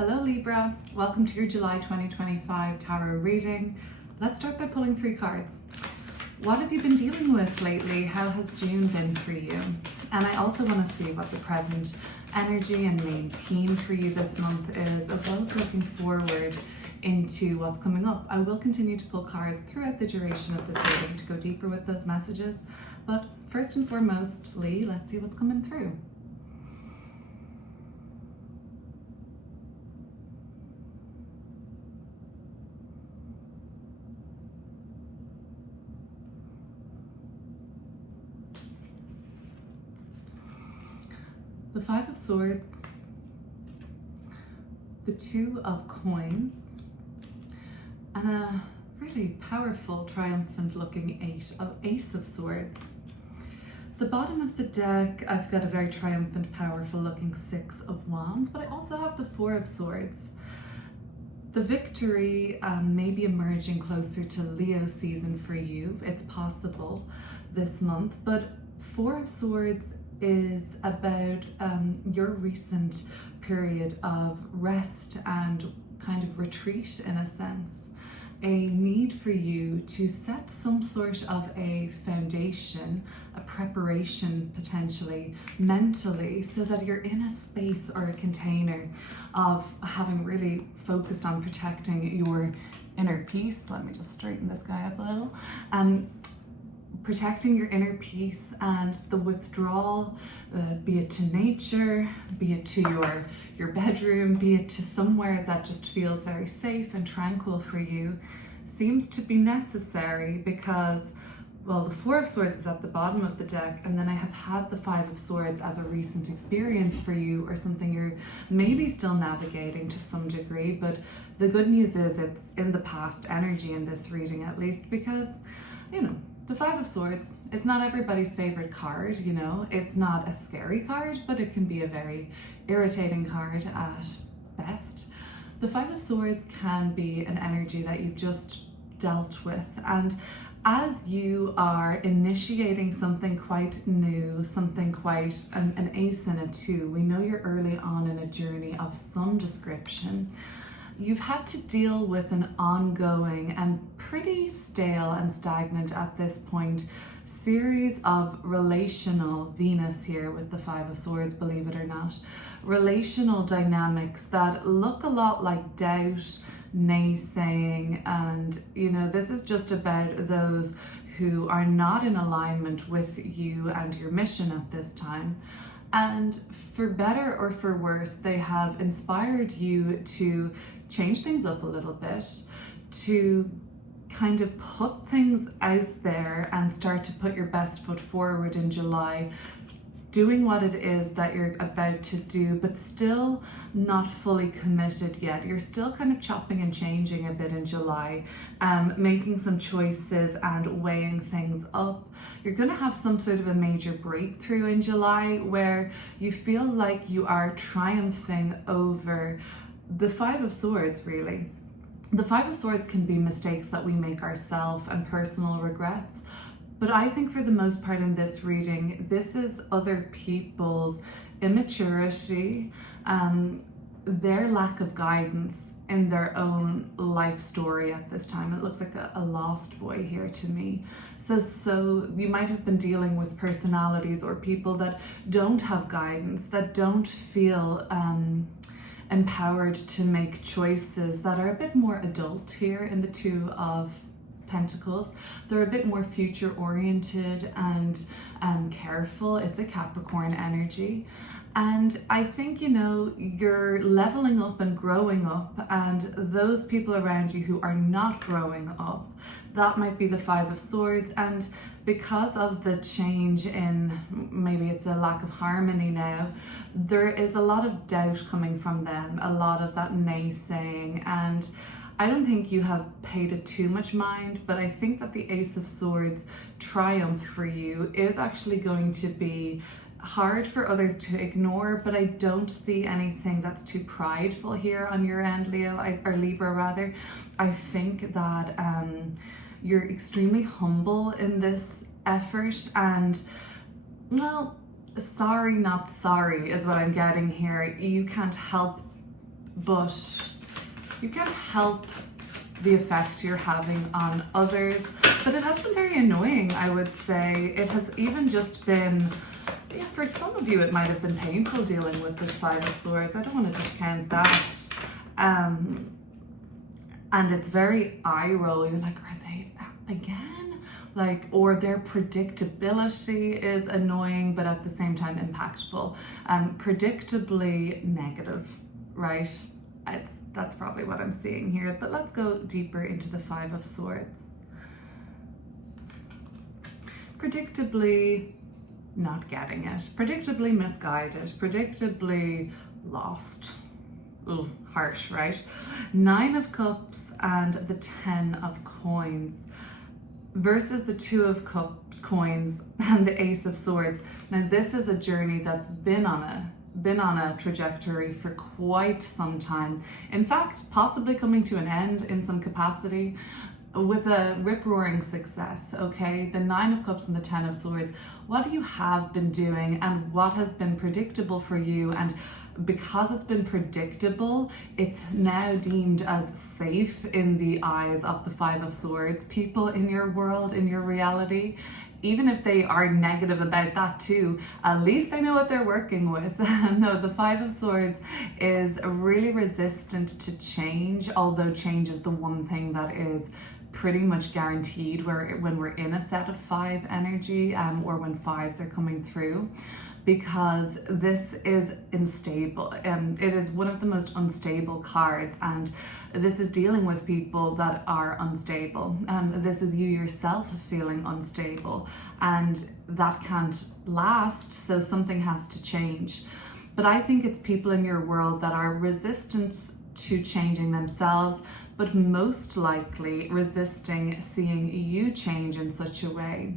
Hello Libra, welcome to your July 2025 tarot reading. Let's start by pulling 3 cards. What have you been dealing with lately? How has June been for you? And I also want to see what the present energy and main theme for you this month is, as well as looking forward into what's coming up. I will continue to pull cards throughout the duration of this reading to go deeper with those messages. But first and foremostly, let's see what's coming through. The 5 of Swords, the 2 of Coins, and a really powerful, triumphant looking Ace of Swords. The bottom of the deck, I've got a very triumphant, powerful looking 6 of Wands, but I also have the 4 of Swords. The victory may be emerging closer to Leo season for you. It's possible this month, but 4 of Swords is about your recent period of rest and kind of retreat, in a sense. A need for you to set some sort of a foundation, a preparation potentially, mentally, so that you're in a space or a container of having really focused on protecting your inner peace. Let me just straighten this guy up a little. Protecting your inner peace and the withdrawal, be it to nature, be it to your bedroom, be it to somewhere that just feels very safe and tranquil for you, seems to be necessary because, well, the 4 of Swords is at the bottom of the deck, and then I have had the 5 of Swords as a recent experience for you, or something you're maybe still navigating to some degree. But the good news is it's in the past energy in this reading, at least, because, you know, the 5 of Swords, it's not everybody's favorite card, you know. It's not a scary card, but it can be a very irritating card at best. The 5 of Swords can be an energy that you've just dealt with, and as you are initiating something quite new, something quite an ace and a 2, we know you're early on in a journey of some description. You've had to deal with an ongoing and pretty stale and stagnant at this point series of relational, Venus here with the 5 of Swords, believe it or not, relational dynamics that look a lot like doubt, naysaying, and, you know, this is just about those who are not in alignment with you and your mission at this time. And for better or for worse, they have inspired you to change things up a little bit, to kind of put things out there and start to put your best foot forward in July, doing what it is that you're about to do, but still not fully committed yet. You're still kind of chopping and changing a bit in July, making some choices and weighing things up. You're going to have some sort of a major breakthrough in July where you feel like you are triumphing over the 5 of Swords, really. The 5 of Swords can be mistakes that we make ourselves and personal regrets. But I think for the most part in this reading, this is other people's immaturity, their lack of guidance in their own life story at this time. It looks like a lost boy here to me. So you might have been dealing with personalities or people that don't have guidance, that don't feel empowered to make choices that are a bit more adult here in the 2 of Pentacles. They're a bit more future oriented and careful. It's a Capricorn energy. And I think, you know, you're leveling up and growing up, and those people around you who are not growing up, that might be the 5 of Swords. And because of the change in, maybe it's a lack of harmony now, there is a lot of doubt coming from them, a lot of that naysaying, and I don't think you have paid it too much mind, but I think that the Ace of Swords triumph for you is actually going to be hard for others to ignore, but I don't see anything that's too prideful here on your end, Leo, or Libra rather. I think that you're extremely humble in this effort, and, well, sorry not sorry is what I'm getting here. You can't help but you can't help the effect you're having on others. But it has been very annoying, I would say. It has even just been, yeah, for some of you it might have been painful dealing with this Five of Swords. I don't want to discount that. And it's very eye roll. You're like, are they again? Like, or their predictability is annoying, but at the same time impactful. Predictably negative, right? That's probably what I'm seeing here. But let's go deeper into the Five of Swords. Predictably not getting it, predictably misguided, predictably lost. Ooh, harsh, right? Nine of Cups and the 10 of Coins versus the Two of Coins and the Ace of Swords. Now this is a journey that's been on a trajectory for quite some time. In fact, possibly coming to an end in some capacity, with a rip-roaring success, okay? The Nine of Cups and the 10 of Swords. What you have been doing and what has been predictable for you, and because it's been predictable, it's now deemed as safe in the eyes of the Five of Swords. People in your world, in your reality, even if they are negative about that too, at least they know what they're working with. No, the Five of Swords is really resistant to change, although change is the one thing that is pretty much guaranteed when we're in a set of five energy, or when fives are coming through, because this is unstable. It is one of the most unstable cards, and this is dealing with people that are unstable. This is you yourself feeling unstable, and that can't last, so something has to change. But I think it's people in your world that are resistant to changing themselves, but most likely resisting seeing you change in such a way.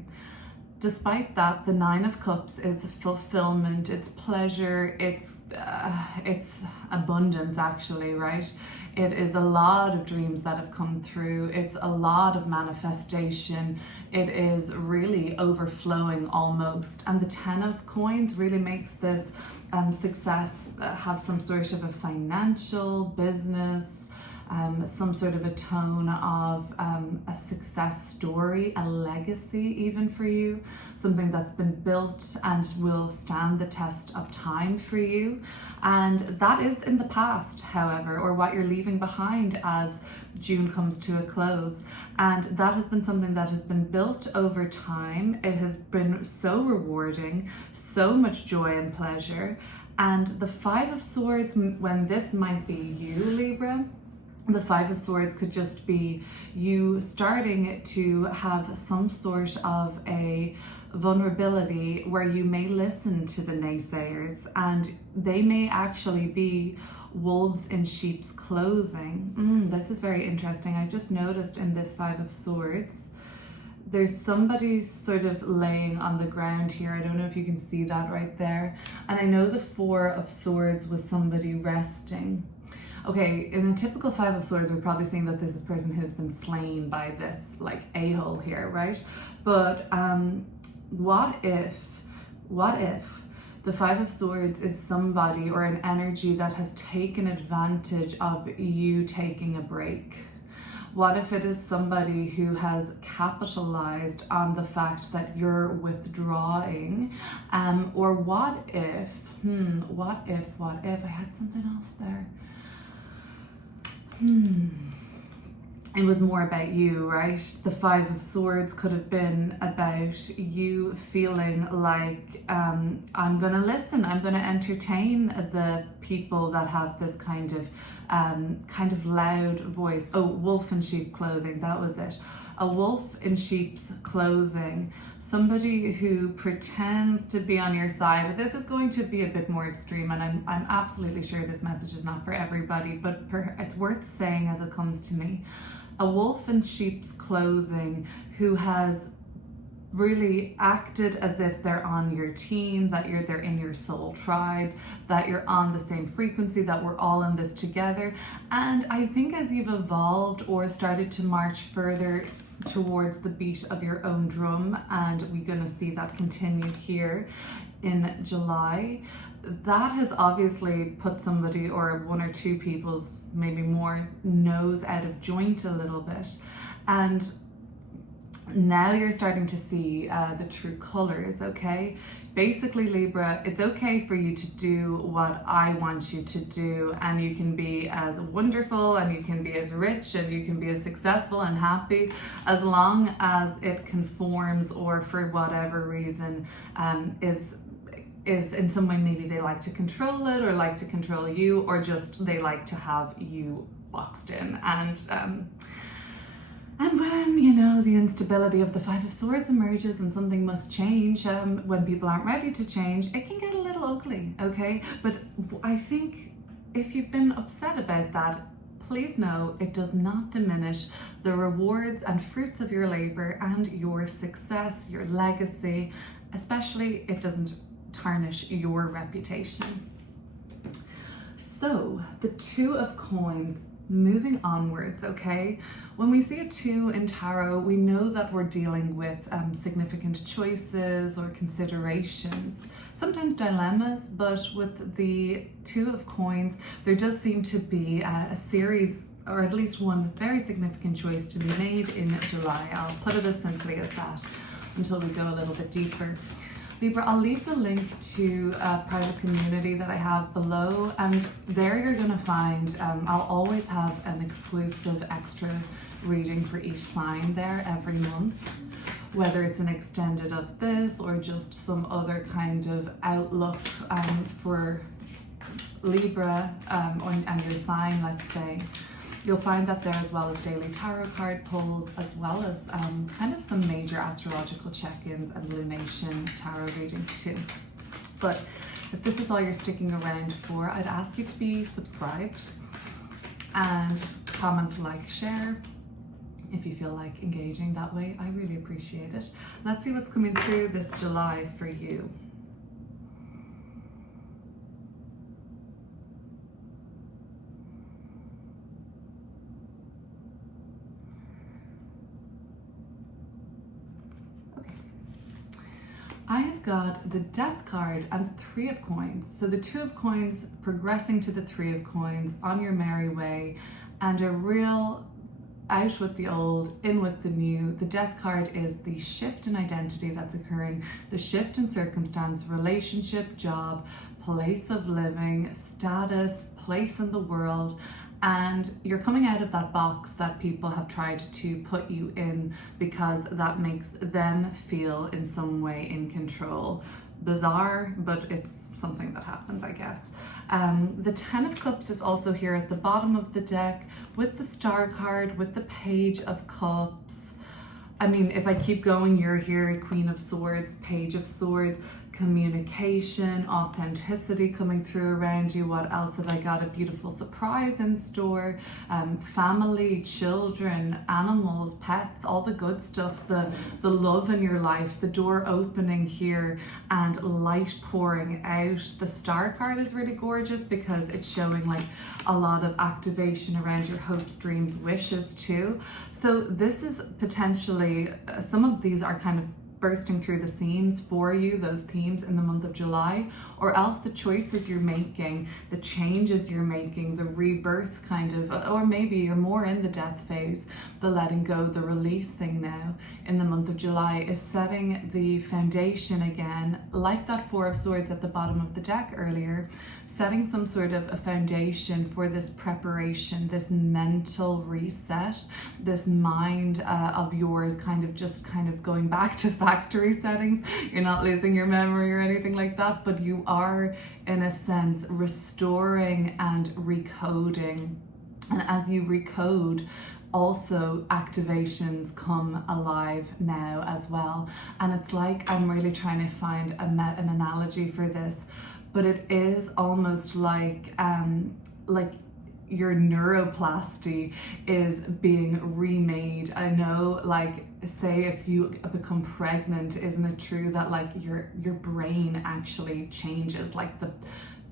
Despite that, the Nine of Cups is fulfillment, it's pleasure, it's abundance actually, right? It is a lot of dreams that have come through, it's a lot of manifestation, it is really overflowing almost. And the 10 of Coins really makes this success have some sort of a financial, business, some sort of a tone of a success story, a legacy even for you, something that's been built and will stand the test of time for you. And that is in the past, however, or what you're leaving behind as June comes to a close. And that has been something that has been built over time. It has been so rewarding, so much joy and pleasure. And the Five of Swords, when this might be you, Libra, the Five of Swords could just be you starting to have some sort of a vulnerability where you may listen to the naysayers, and they may actually be wolves in sheep's clothing. This is very interesting. I've just noticed in this Five of Swords, there's somebody sort of laying on the ground here. I don't know if you can see that right there. And I know the Four of Swords was somebody resting. Okay, in a typical Five of Swords, we're probably seeing that this is a person who's been slain by this like a-hole here, right? But what if the Five of Swords is somebody or an energy that has taken advantage of you taking a break? What if it is somebody who has capitalized on the fact that you're withdrawing? Or what if, I had something else there. It was more about you, right? The Five of Swords could have been about you feeling like, I'm gonna listen, I'm gonna entertain the people that have this kind of loud voice. Oh, wolf in sheep clothing, that was it. A wolf in sheep's clothing. Somebody who pretends to be on your side. This is going to be a bit more extreme, and I'm absolutely sure this message is not for everybody, but it's worth saying as it comes to me. A wolf in sheep's clothing who has really acted as if they're on your team, that they're in your soul tribe, that you're on the same frequency, that we're all in this together. And I think as you've evolved or started to march further towards the beat of your own drum, and we're going to see that continue here in July, that has obviously put somebody, or one or two people's, maybe more, nose out of joint a little bit. And now you're starting to see the true colors, okay? Basically, Libra, it's okay for you to do what I want you to do, and you can be as wonderful, and you can be as rich, and you can be as successful and happy, as long as it conforms, or for whatever reason is in some way, maybe they like to control it, or like to control you, or just they like to have you boxed in. And when, you know, the instability of the Five of Swords emerges and something must change, when people aren't ready to change, it can get a little ugly, okay? But I think if you've been upset about that, please know it does not diminish the rewards and fruits of your labor and your success, your legacy. Especially, it doesn't tarnish your reputation. So, the Two of Coins, moving onwards, okay? When we see a 2 in tarot, we know that we're dealing with significant choices or considerations, sometimes dilemmas, but with the 2 of Coins, there does seem to be a series, or at least one very significant choice to be made in July. I'll put it as simply as that until we go a little bit deeper. Libra, I'll leave the link to a private community that I have below, and there you're going to find, I'll always have an exclusive extra reading for each sign there every month, whether it's an extended of this or just some other kind of outlook for Libra and your sign, let's say. You'll find that there, as well as daily tarot card pulls, as well as kind of some major astrological check-ins and lunation tarot readings too. But if this is all you're sticking around for, I'd ask you to be subscribed and comment, like, share if you feel like engaging that way. I really appreciate it. Let's see what's coming through this July for you. I have got the Death card and the 3 of Coins. So the 2 of Coins progressing to the 3 of Coins on your merry way, and a real out with the old, in with the new. The Death card is the shift in identity that's occurring, the shift in circumstance, relationship, job, place of living, status, place in the world. And you're coming out of that box that people have tried to put you in because that makes them feel in some way in control. Bizarre, but it's something that happens, I guess. The 10 of Cups is also here at the bottom of the deck with the Star card, with the Page of Cups. I mean, if I keep going, you're here, Queen of Swords, Page of Swords, communication, authenticity coming through around you. What else have I got? A beautiful surprise in store, family, children, animals, pets, all the good stuff, the love in your life, the door opening here, and light pouring out. The Star card is really gorgeous because it's showing like a lot of activation around your hopes, dreams, wishes too. So this is potentially, some of these are kind of bursting through the seams for you, those themes in the month of July, or else the choices you're making, the changes you're making, the rebirth kind of, or maybe you're more in the death phase, the letting go, the releasing now in the month of July is setting the foundation again, like that 4 of Swords at the bottom of the deck earlier, setting some sort of a foundation for this preparation, this mental reset, this mind of yours kind of going back to factory settings. You're not losing your memory or anything like that, but you are in a sense restoring and recoding. And as you recode, also activations come alive now as well. And it's like, I'm really trying to find an analogy for this, but it is almost like your neuroplasty is being remade. I know, like, say if you become pregnant, isn't it true that like your brain actually changes, like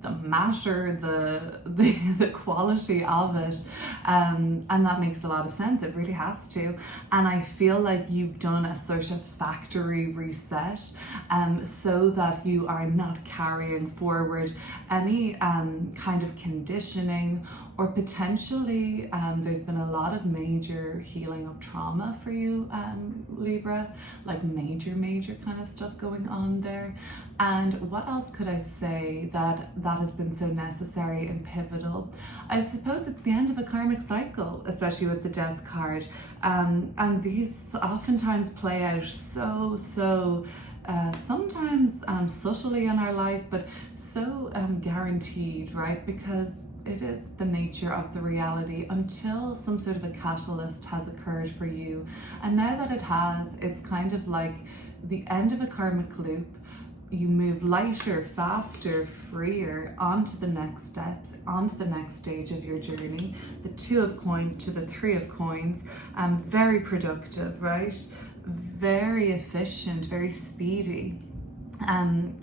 matter, the quality of it, and that makes a lot of sense. It really has to. And I feel like you've done a sort of factory reset, so that you are not carrying forward any kind of conditioning, or potentially there's been a lot of major healing of trauma for you, Libra, like major kind of stuff going on there. And what else could I say that has been so necessary and pivotal? I suppose it's the end of a karmic cycle, especially with the Death card, and these oftentimes play out so sometimes subtly in our life, but so guaranteed, right? Because it is the nature of the reality until some sort of a catalyst has occurred for you. And now that it has, it's kind of like the end of a karmic loop. You move lighter, faster, freer onto the next steps, onto the next stage of your journey. The 2 of coins to the 3 of coins. Very productive, right? Very efficient, very speedy.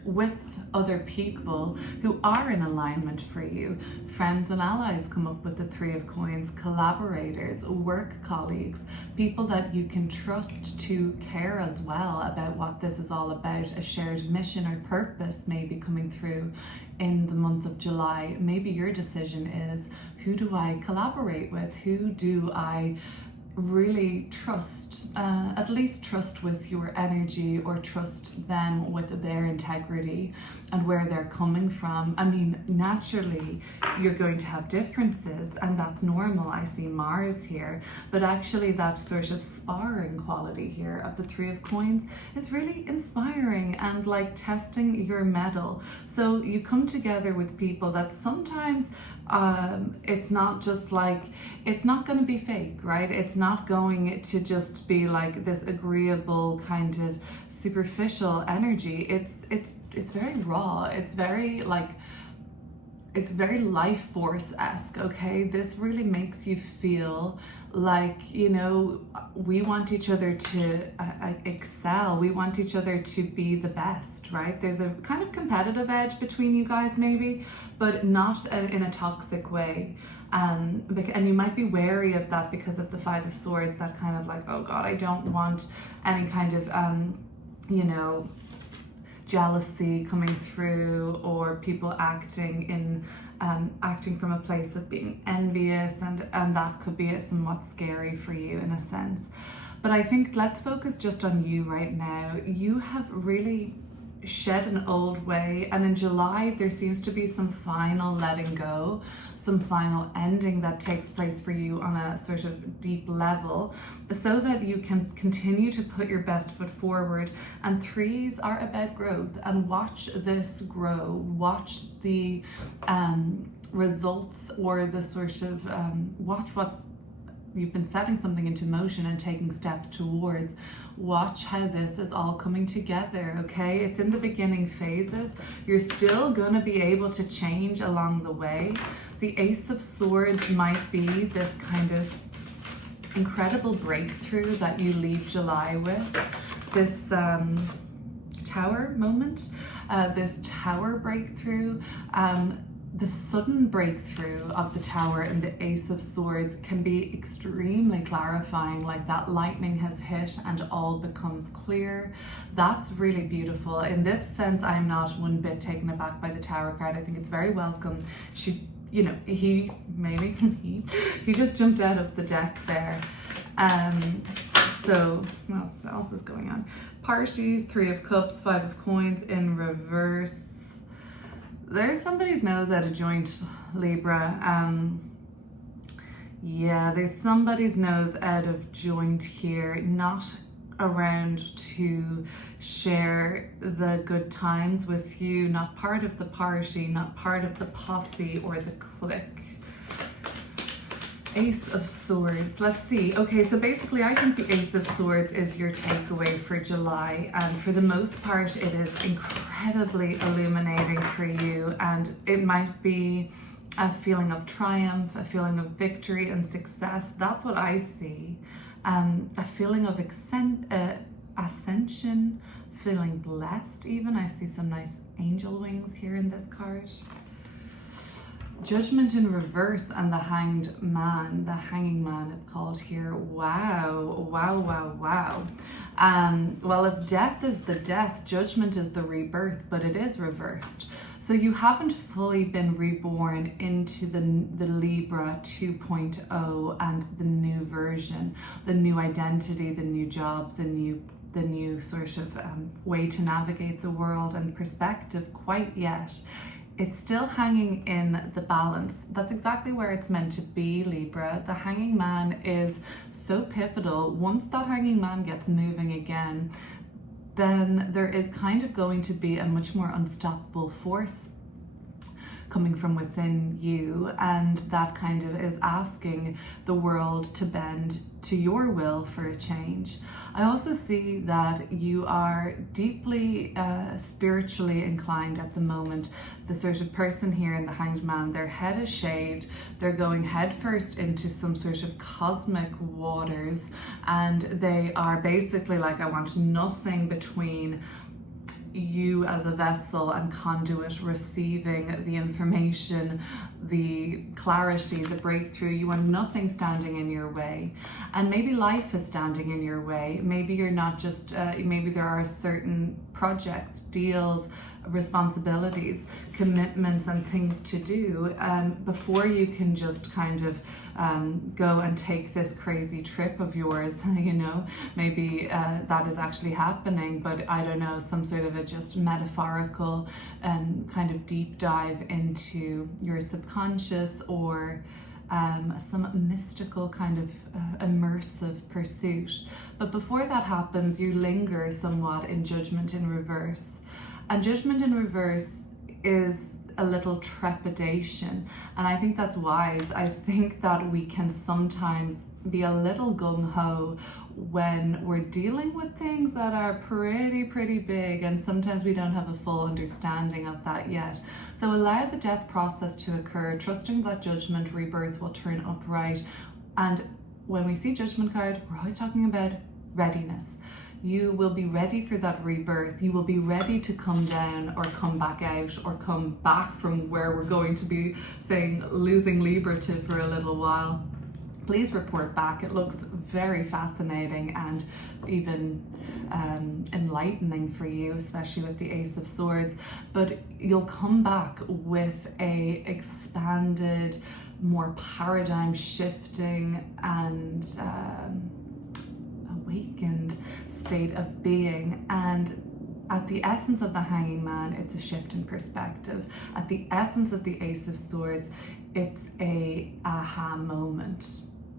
With other people who are in alignment for you. Friends and allies come up with the 3 of coins, collaborators, work colleagues, people that you can trust to care as well about what this is all about. A shared mission or purpose may be coming through in the month of July. Maybe your decision is, who do I collaborate with? Who do I really trust, at least trust with your energy, or trust them with their integrity and where they're coming from? I mean, naturally you're going to have differences, and that's normal. I see Mars here, but actually that sort of sparring quality here of the 3 of coins is really inspiring and like testing your mettle. So you come together with people that sometimes it's not just like, it's not going to be fake, right? It's not going to just be like this agreeable kind of superficial energy. It's very raw. It's very like, it's very life force-esque, okay? This really makes you feel like, you know, we want each other to excel. We want each other to be the best, right? There's a kind of competitive edge between you guys maybe, but not in a toxic way. And you might be wary of that because of the 5 of Swords, that kind of like, oh God, I don't want any kind of, you know, jealousy coming through, or people acting from a place of being envious, and that could be somewhat scary for you in a sense. But I think let's focus just on you right now. You have really shed an old way, and in July there seems to be some final letting go, some final ending that takes place for you on a sort of deep level, so that you can continue to put your best foot forward. And 3s are about growth, and watch this grow. Watch the results, or the sort of watch what's you've been setting something into motion and taking steps towards. Watch how this is all coming together, okay? It's in the beginning phases. You're still gonna be able to change along the way. The Ace of Swords might be this kind of incredible breakthrough that you leave July with. This tower moment, this tower breakthrough, the sudden breakthrough of the Tower and the Ace of Swords can be extremely clarifying, like that lightning has hit and all becomes clear. That's really beautiful. In this sense, I'm not one bit taken aback by the Tower card. I think it's very welcome. You know, he just jumped out of the deck there. So what else is going on? Parties, 3 of Cups, 5 of Coins in reverse. There's somebody's nose out of joint, Libra. Yeah, there's somebody's nose out of joint here, not around to share the good times with you, not part of the party, not part of the posse or the clique. Ace of Swords, let's see. Okay, so basically I think the Ace of Swords is your takeaway for July, and for the most part it is incredibly illuminating for you, and it might be a feeling of triumph, a feeling of victory and success. That's what I see. A feeling of ascension, feeling blessed even. I see some nice angel wings here in this card. Judgment in reverse and the hanged man, the hanging man it's called here. Wow, wow, wow, wow. Well, if death is the death, judgment is the rebirth, but it is reversed. So you haven't fully been reborn into the Libra 2.0 and the new version, the new identity, the new job, the new sort of way to navigate the world and perspective quite yet. It's still hanging in the balance. That's exactly where it's meant to be, Libra. The hanging man is so pivotal. Once that hanging man gets moving again, then there is kind of going to be a much more unstoppable force coming from within you, and that kind of is asking the world to bend to your will for a change. I also see that you are deeply spiritually inclined at the moment. The sort of person here in the hanged man, their head is shaved, they're going headfirst into some sort of cosmic waters, and they are basically like, I want nothing between you as a vessel and conduit receiving the information, the clarity, the breakthrough. You want nothing standing in your way. And maybe life is standing in your way. Maybe you're not just, maybe there are certain projects, deals, responsibilities, commitments and things to do before you can just kind of go and take this crazy trip of yours, you know. Maybe that is actually happening, but I don't know, some sort of a just metaphorical kind of deep dive into your subconscious, or some mystical kind of immersive pursuit. But before that happens, you linger somewhat in judgment in reverse. And judgment in reverse is a little trepidation, and I think that's wise. I think that we can sometimes be a little gung-ho when we're dealing with things that are pretty big, and sometimes we don't have a full understanding of that yet. So allow the death process to occur, trusting that judgment rebirth will turn upright. And when we see judgment card, we're always talking about readiness. You will be ready for that rebirth. You will be ready to come down or come back out, or come back from where we're going to be, saying, losing Libra to for a little while. Please report back. It looks very fascinating and even enlightening for you, especially with the Ace of Swords. But you'll come back with a expanded, more paradigm shifting and awakened state of being. And at the essence of the hanging man, it's a shift in perspective. At the essence of the Ace of Swords, it's a aha moment.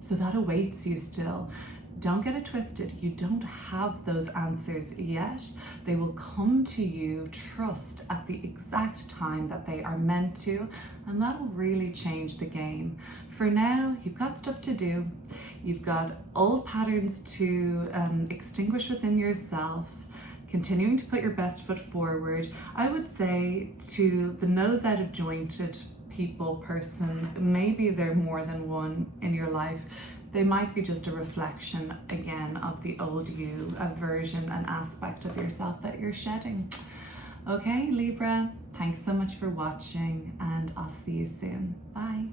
So that awaits you still. Don't get it twisted. You don't have those answers yet. They will come to you, trust, at the exact time that they are meant to, and that'll really change the game. For now, you've got stuff to do. You've got old patterns to extinguish within yourself, continuing to put your best foot forward. I would say to the nose out of jointed person, maybe they're more than one in your life. They might be just a reflection again of the old you, a version, an aspect of yourself that you're shedding. Okay, Libra, thanks so much for watching, and I'll see you soon. Bye.